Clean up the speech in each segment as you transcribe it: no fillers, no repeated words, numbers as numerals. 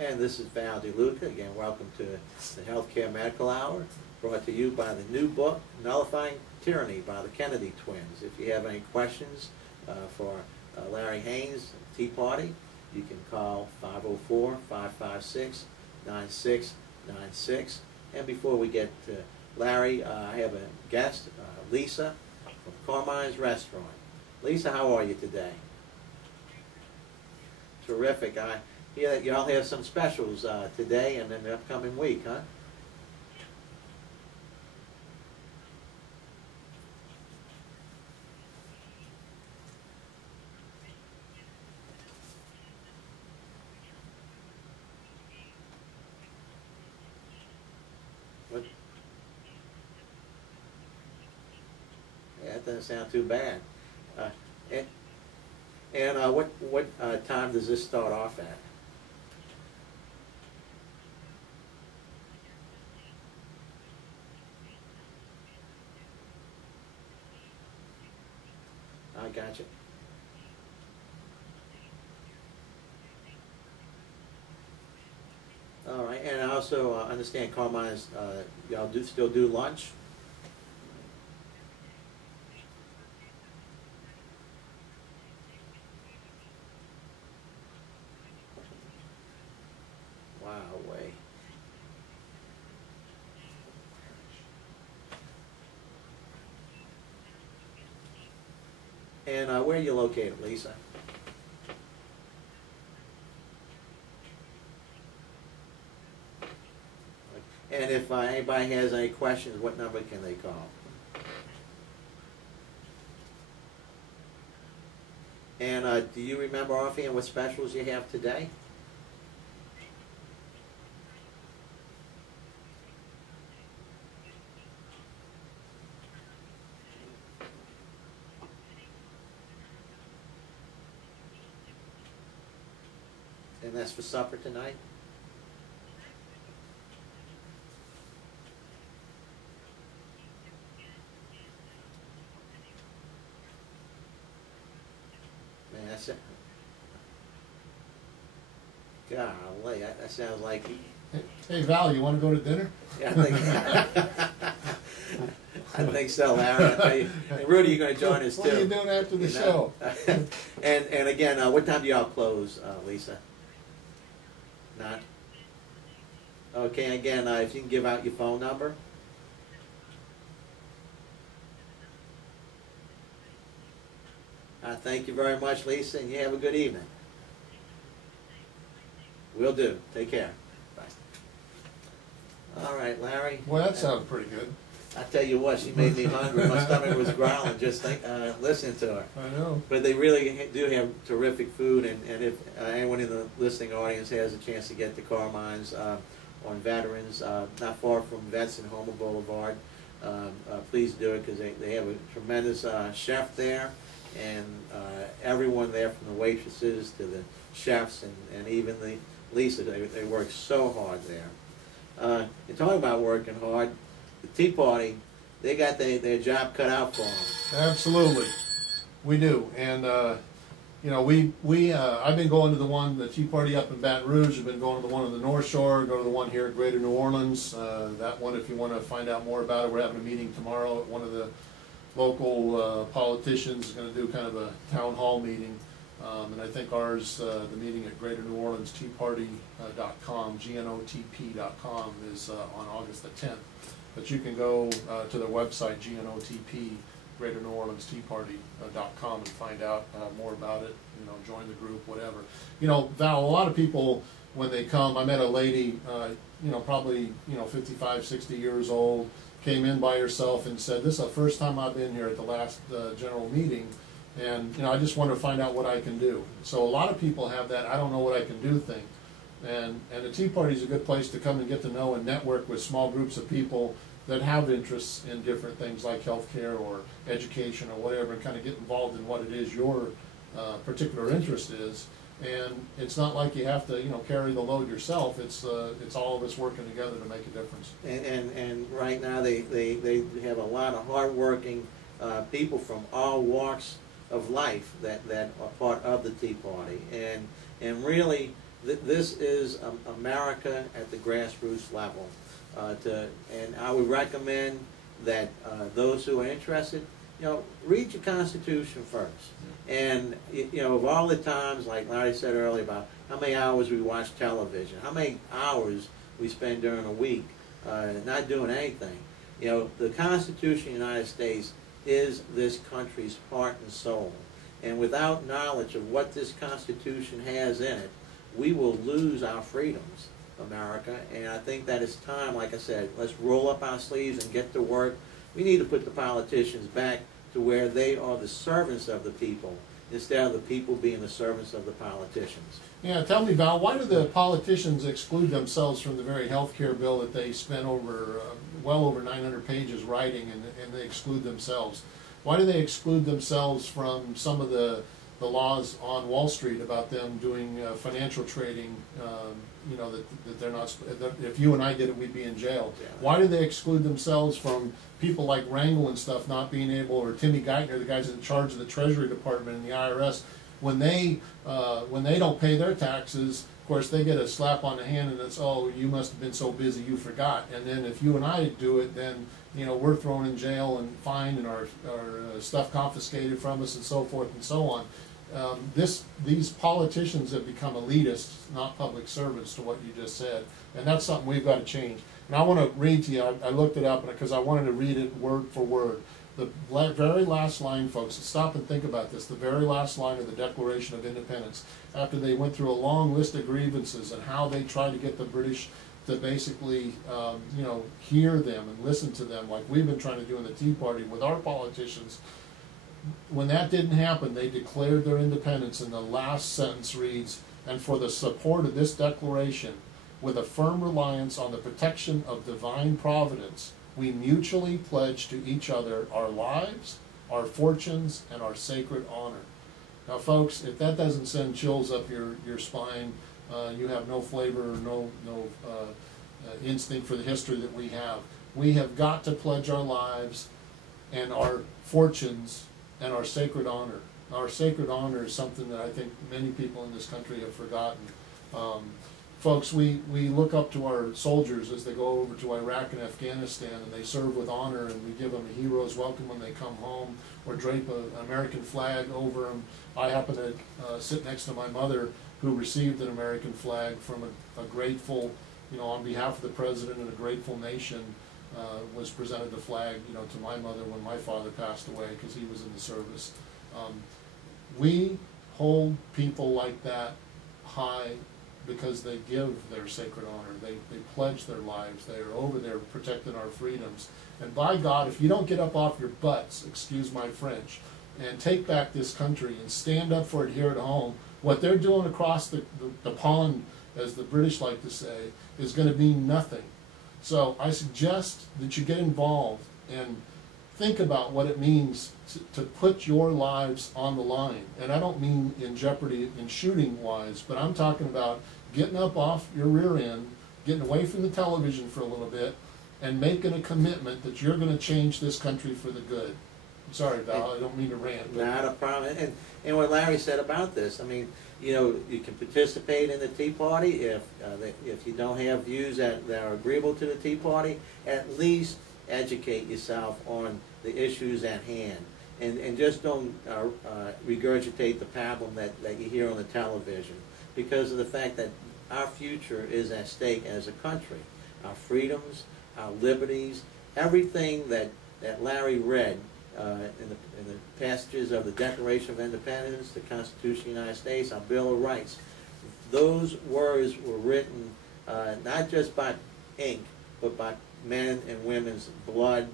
And this is Val DeLuca. Again, welcome to the Healthcare Medical Hour, brought to you by the new book, Nullifying Tyranny by the Kennedy Twins. If you have any questions for Larry Haines, Tea Party, you can call 504-556-9696. And before we get to Larry, I have a guest, Lisa from Carmine's Restaurant. Lisa, how are you today? Terrific. I hear that y'all have some specials today and in the upcoming week, huh? What? Yeah, that doesn't sound too bad. What time does this start off at? I got you. All right, and I also understand Carmine's, y'all still do lunch? Wow, way. And where are you located, Lisa? And if anybody has any questions, what number can they call? And do you remember offhand what specials you have today? And that's for supper tonight? Man, that's it. Golly, that sounds like... Hey Val, you want to go to dinner? Yeah, I think so, Larry. And Rudy, you're going to join us too. What are you doing after the show? and again, what time do y'all close, Lisa? Not? Okay, again, if you can give out your phone number. Thank you very much, Lisa, and you have a good evening. Will do. Take care. Bye. All right, Larry. Well, that sounds pretty good. I tell you what, she made me hungry. My stomach was growling just listening to her. I know. But they really do have terrific food, and if anyone in the listening audience has a chance to get to Carmine's on Veterans, not far from Vets and Homer Boulevard, please do it, because they have a tremendous chef there, and everyone there, from the waitresses to the chefs and even the Lisa, they work so hard there. You're talking about working hard. The Tea Party, they got their job cut out for them. Absolutely, we do. And you know, I've been going to the Tea Party up in Baton Rouge. I've been going to the one on the North Shore. Go to the one here at Greater New Orleans. That one, if you want to find out more about it, we're having a meeting tomorrow at one of the local politicians. Is going to do kind of a town hall meeting. And I think ours, the meeting at Greater New Orleans teaparty.com, GNOTP.com, is on August the 10th. But you can go to their website, GNOTP, Greater New Orleans teaparty.com, and find out more about it. You know, join the group, whatever. You know, Val, a lot of people, when they come, I met a lady, you know, probably, 55, 60 years old, came in by herself and said, "This is the first time I've been here at the last general meeting. And, I just want to find out what I can do." So a lot of people have that, "I don't know what I can do" thing. And the Tea Party is a good place to come and get to know and network with small groups of people that have interests in different things like healthcare or education or whatever, and kind of get involved in what it is your particular interest is. And it's not like you have to, carry the load yourself. It's all of us working together to make a difference. And right now they have a lot of hardworking people from all walks of life that are part of the Tea Party, and really This is America at the grassroots level. And I would recommend that those who are interested, read your Constitution first. And, of all the times, like Larry said earlier, about how many hours we watch television, how many hours we spend during a week not doing anything. The Constitution of the United States is this country's heart and soul. And without knowledge of what this Constitution has in it, we will lose our freedoms, America. And I think that it's time, like I said, let's roll up our sleeves and get to work. We need to put the politicians back to where they are the servants of the people, instead of the people being the servants of the politicians. Yeah, tell me, Val, why do the politicians exclude themselves from the very health care bill that they spent well over 900 pages writing, and they exclude themselves? Why do they exclude themselves from some of the laws on Wall Street about them doing financial trading, that they're not, that if you and I did it, we'd be in jail? Yeah. Why do they exclude themselves from people like Rangel and stuff not being able, or Timmy Geithner, the guys in charge of the Treasury Department and the IRS, when they don't pay their taxes? Of course, they get a slap on the hand, and it's, oh, you must have been so busy you forgot. And then if you and I do it, then we're thrown in jail and fined, and our stuff confiscated from us, and so forth and so on. These politicians have become elitists, not public servants, to what you just said, and that's something we've got to change. And I want to read to you. I looked it up because I wanted to read it word for word. The very last line, folks. Stop and think about this. The very last line of the Declaration of Independence, after they went through a long list of grievances and how they tried to get the British to basically, hear them and listen to them, like we've been trying to do in the Tea Party with our politicians. When that didn't happen, they declared their independence, and the last sentence reads, "And for the support of this declaration, with a firm reliance on the protection of divine providence, we mutually pledge to each other our lives, our fortunes, and our sacred honor." Now, folks, if that doesn't send chills up your spine, you have no flavor or no instinct for the history that we have. We have got to pledge our lives and our fortunes and our sacred honor. Our sacred honor is something that I think many people in this country have forgotten. Folks, we look up to our soldiers as they go over to Iraq and Afghanistan, and they serve with honor, and we give them a hero's welcome when they come home, or drape an American flag over them. I happen to sit next to my mother, who received an American flag from a grateful, on behalf of the president and a grateful nation, was presented the flag, to my mother when my father passed away, because he was in the service. We hold people like that high because they give their sacred honor. They pledge their lives. They are over there protecting our freedoms. And by God, if you don't get up off your butts, excuse my French, and take back this country and stand up for it here at home, what they're doing across the pond, as the British like to say, is going to mean nothing. So I suggest that you get involved and think about what it means to put your lives on the line. And I don't mean in jeopardy in shooting wise, but I'm talking about getting up off your rear end, getting away from the television for a little bit, and making a commitment that you're going to change this country for the good. I'm sorry, Val, I don't mean to rant. Not a problem. And what Larry said about this, I mean, you can participate in the Tea Party if you don't have views that are agreeable to the Tea Party. At least educate yourself on the issues at hand, and just don't regurgitate the pablum that you hear on the television, because of the fact that our future is at stake as a country. Our freedoms, our liberties, everything that Larry read in the passages of the Declaration of Independence, the Constitution of the United States, our Bill of Rights. Those words were written not just by ink, but by men and women's blood,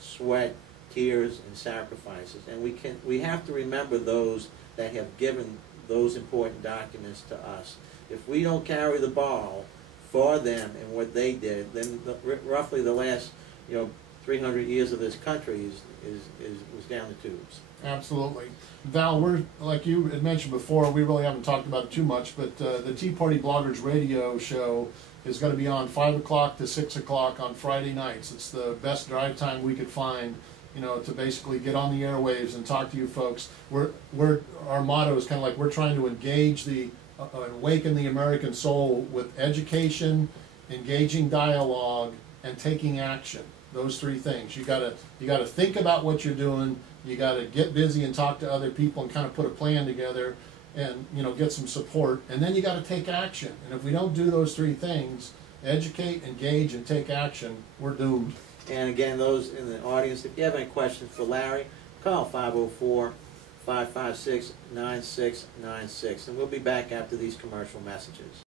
sweat, tears, and sacrifices. And we have to remember those that have given those important documents to us. If we don't carry the ball for them and what they did, then roughly the last 300 years of this country was down the tubes. Absolutely. Val, we're, like you had mentioned before, we really haven't talked about it too much, but the Tea Party Bloggers radio show is going to be on 5 o'clock to 6 o'clock on Friday nights. It's the best drive time we could find, to basically get on the airwaves and talk to you folks. Our motto is kind of like we're trying to engage the awaken the American soul with education, engaging dialogue, and taking action. Those three things. You gotta think about what you're doing. You gotta get busy and talk to other people and kind of put a plan together, and get some support. And then you gotta take action. And if we don't do those three things, educate, engage, and take action, we're doomed. And again, those in the audience, if you have any questions for Larry, call 504-556-9696, and we'll be back after these commercial messages.